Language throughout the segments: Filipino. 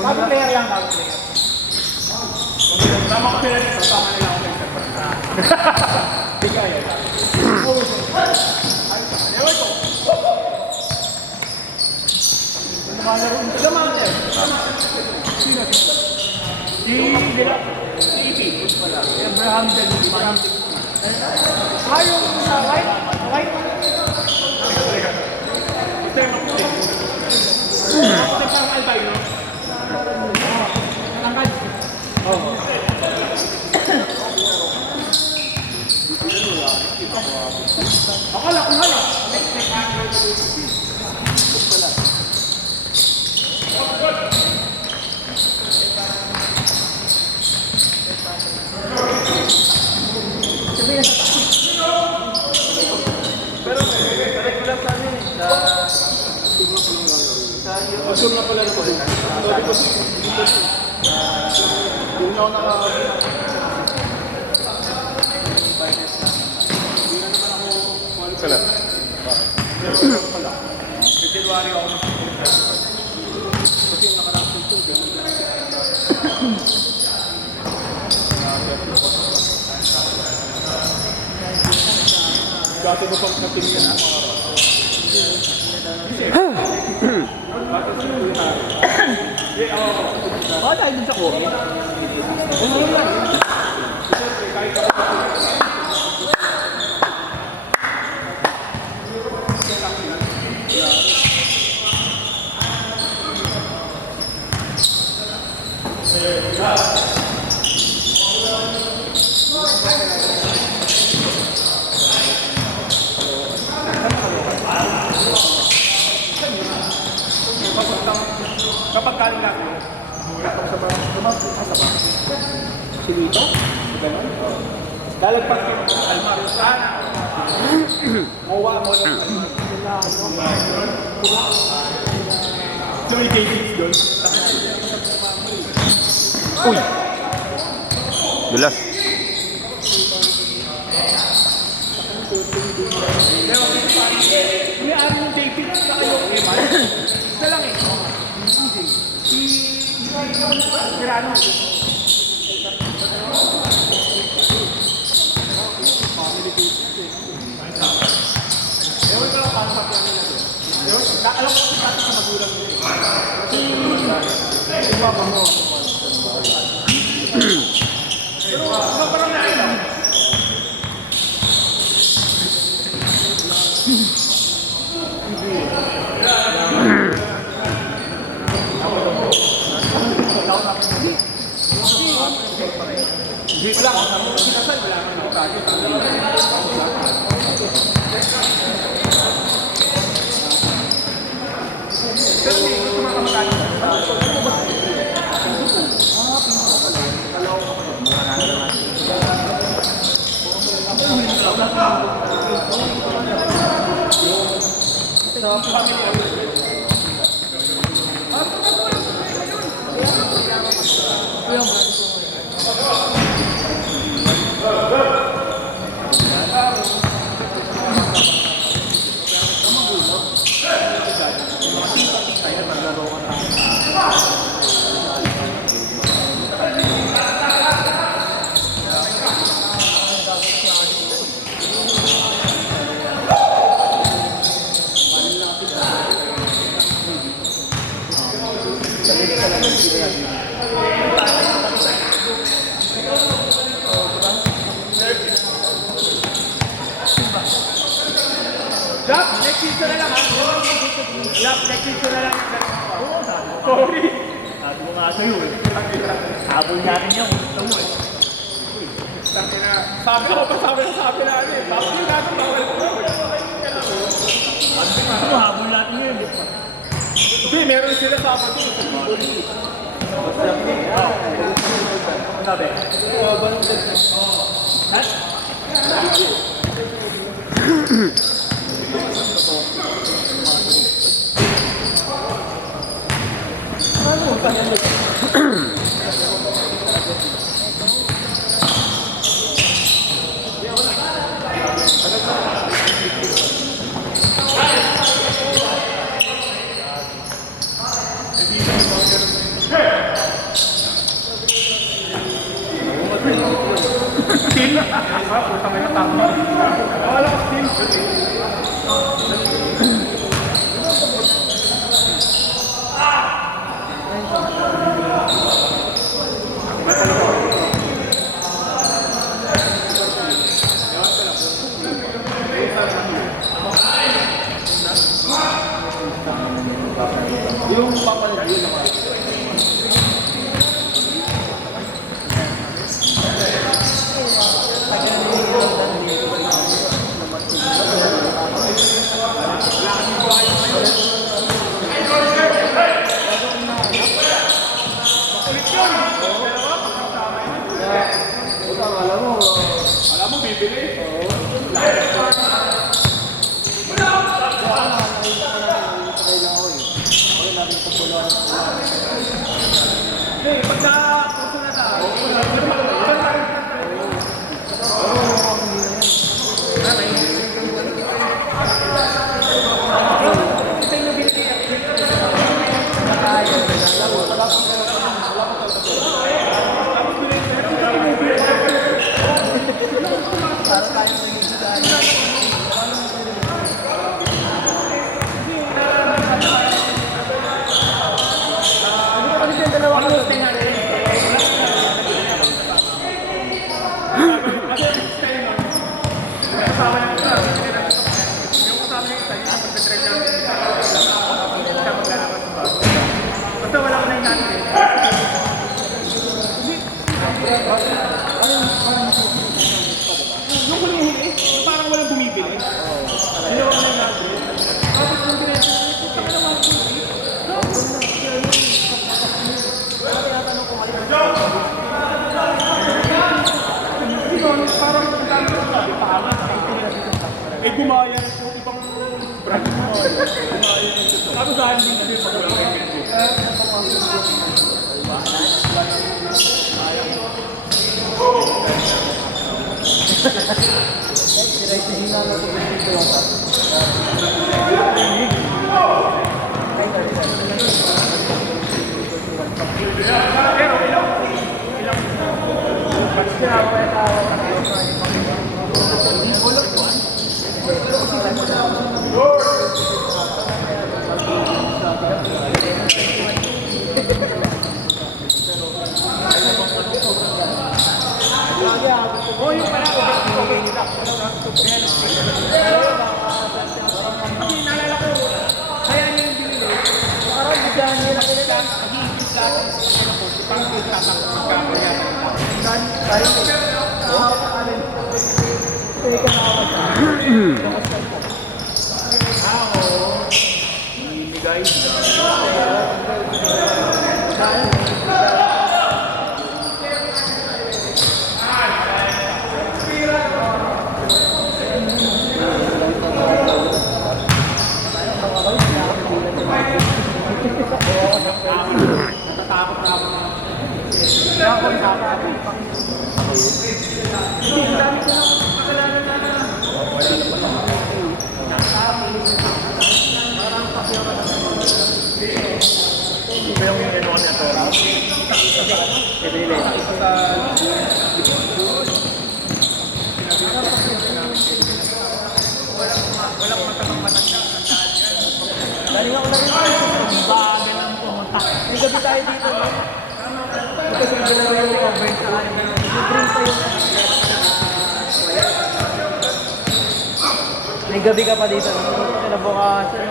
Bago player lang, bago player. Tama ko sila dito, tama nila ako kayo sa bigay. Ewan ko. Lumalaro nito. Lumalaro nito. Sino? Si Ipi. Abraham Abraham. Yung sa right? Right? Ito yung maputi. Ito yung albino. Angkat. Oo. Akala ko nga lang. Assume na pala ko. Sabi ko dito. Yung na ako pala. Pala. February ako. Kasi yung nakarang ito. Dati mo pang katingin na mga dahil din sa Kobe. Kapag galing natin, si Lito? Lalagpag yung Almaro sana. Mawa mo lang. So, yung Davids doon. Uy! Dulas. May-ari yung Davids sa kayo, Eman. Isa lang eh. Mirano. Ewan ko lang paano sa plano na doon. Alam ko kung dati sa magulang nito. Iba ba mo? Pero parang nakita. Hindi wala ka mo sinasal wala ka ng target. Pero may kumakamagano Jap, next season na lang ha. Jap, next season na lang. Sorry. Sabi ko nga sa'yo eh. Habol natin yan kung gusto mo eh. Sabi ko pa sabi na ano eh. Tapos yung natin bawal ko. Ano habol natin yun eh. Hindi, meron sila sa apat yun. Sabi? Ha? Yung papalit yun naman. Alam mo, bibili. Hindi, pagka puso na tao, basta wala ko na yung natin. Yung huli-huli, parang walang bumibili. Ginawa ko na yung natin. Tapos yung binenta, puta ka naman po. Parang ang dami ko sabi, paangat. Eh, gumaya yung ibang brand. Tapos sa akin din kasi pag walang kaibigan. Pero ilang oh, yung pala, okay nila. Kasi naalala ko, kaya niya yung binili. Parang bigyan niya na pinila. Nag-iisip ka sa sinila ko. Parang pinagtatak ng magkakaya. Kaya mo. Oo. Ibigay. Natatakot na ako. Kaya ako natatakot. Hindi, ang dami ko na makalanan na parang pasiyaw ka na. Hindi ba yung ano niya to? Pinili. Walang matang-matang na. Galing ako na rin. Bagay lang pumunta. May gabi tayo dito, no? Kasi ang gano'n yung cover sa akin. Libreng pa yung... May gabi ka pa dito, no? Kinabukasan.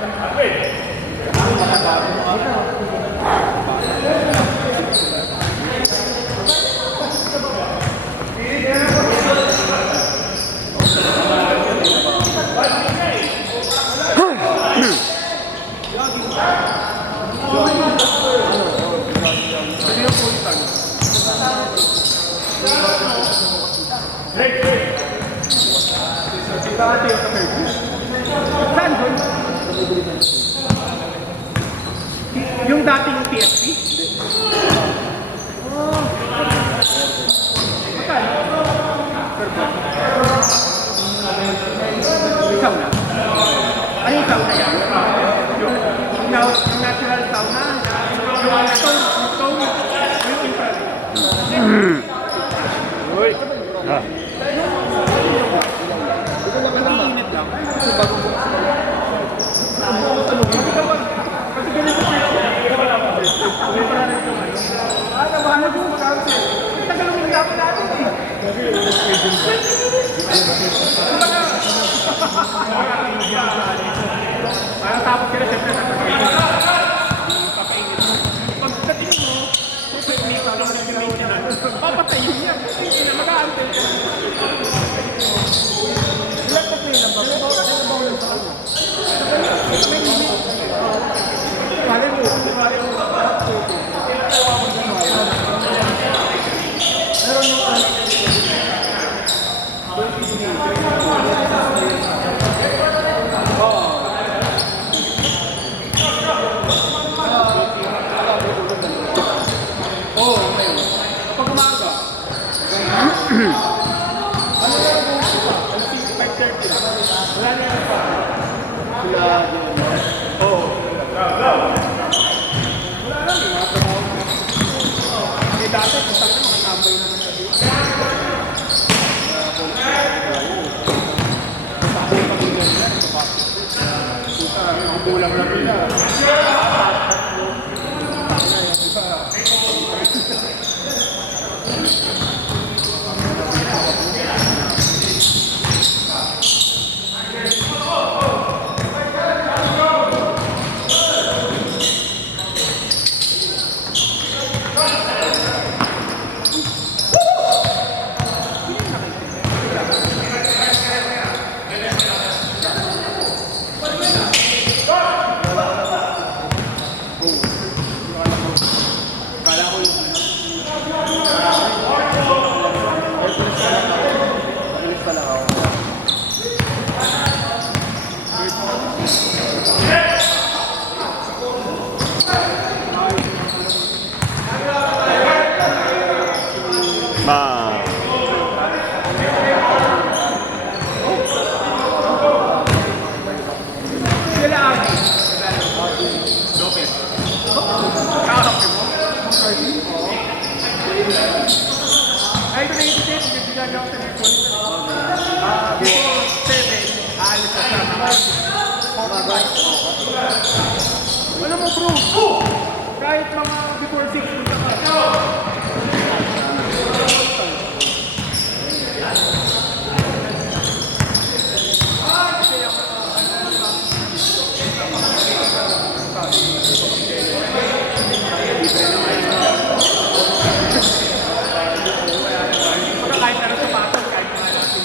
Yung dating PSP? Oh. Magkano? Ikaw na? Ano yung sauna yan? Yung natural sauna? Yung stone? Yung infrared? Uy! Ah. Nag-iinit lang. Kasi bago buksan. Kasi ganito Kulang lang nila. Ma. Ay, ito na yung tip. Nagsigaga ako sa airport. Before 7, aalis ka sa mga 45. Alam mo bro, kahit mga before 6, punta ka. Kahit na rin sapatos, kahit na natin.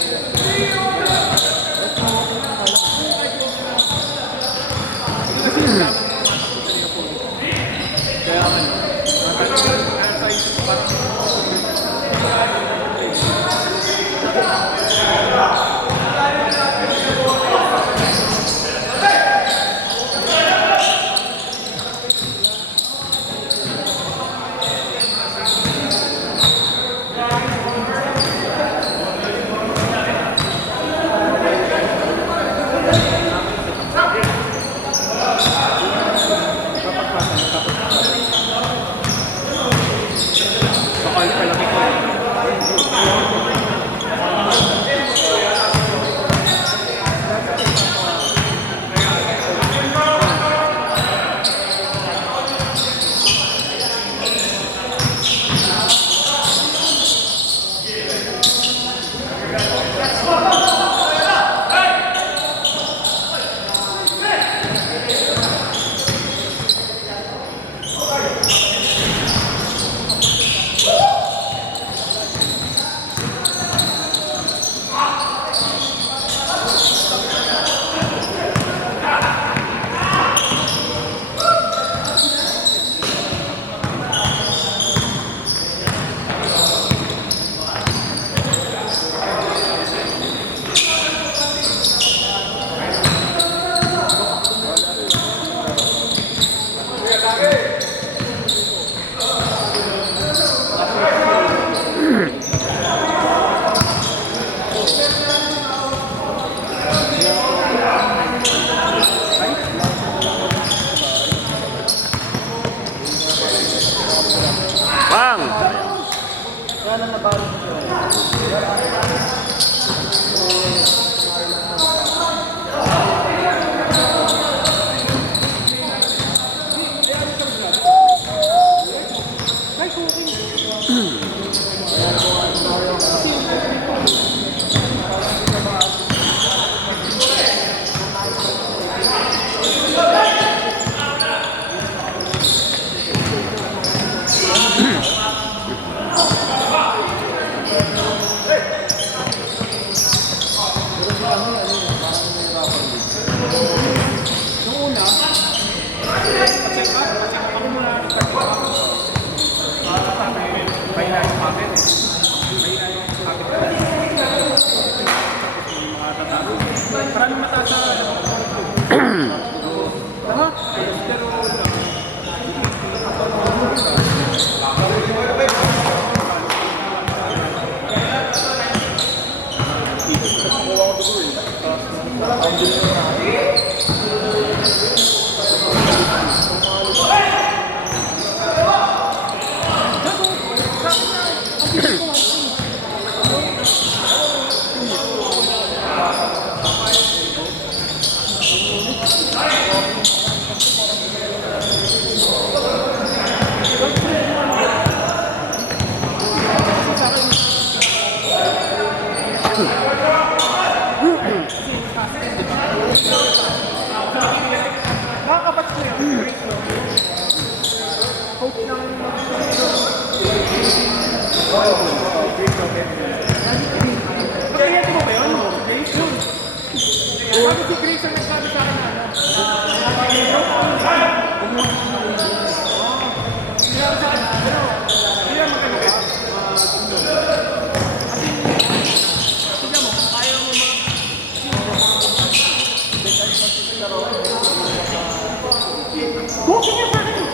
Okay na sa akin.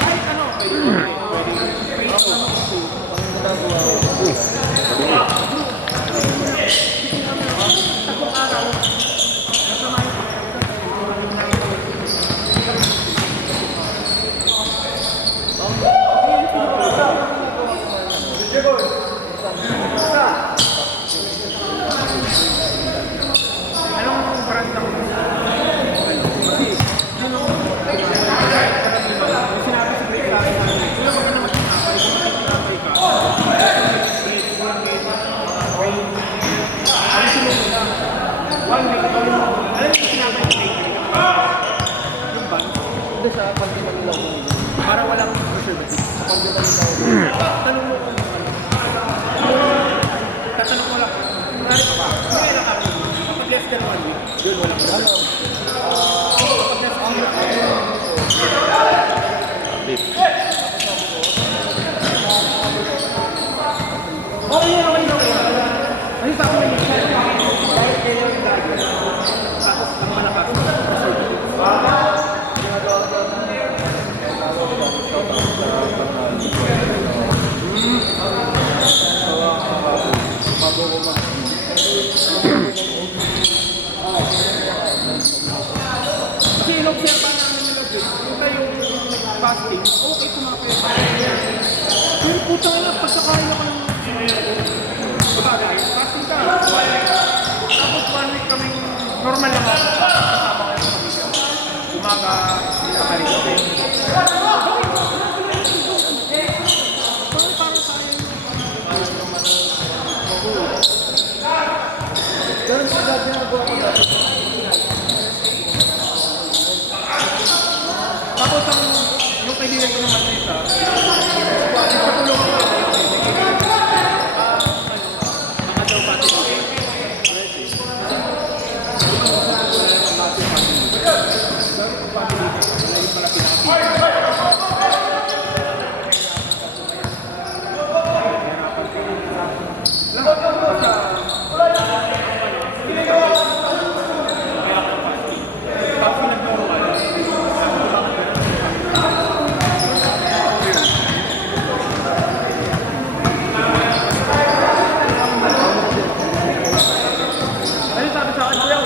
Kahit ano, anong brand ng kasi yun ang sinabi sa break natin na sila maganda mag-sinabi one week alam mo sinabi sa break yung band hindi sa pagkita nila para walang preservative pagkita nila tanong mo kung tatanong mo lang kunwari ka ba kung lang kami kapag less than 1 week yun walang preservative kapag less than 1 week okay yun naman yun ay sa akin yun dahil kayo yung lagi tapos ang malakas kasi in-observe namin nila dito kung kayo fasting okay kumakain pero putang ina pagkakain ako ng bagay fasting ka tapos 1 week kaming normal lang ako kasama kayo sa pamilya umaga kakain kami ganun sa dati ginagawa ko dati. Tapos yung kaibigan ko naman na isa, nagpatulong ako nakadaw pati ko. Ayun sabi sa akin, kuya,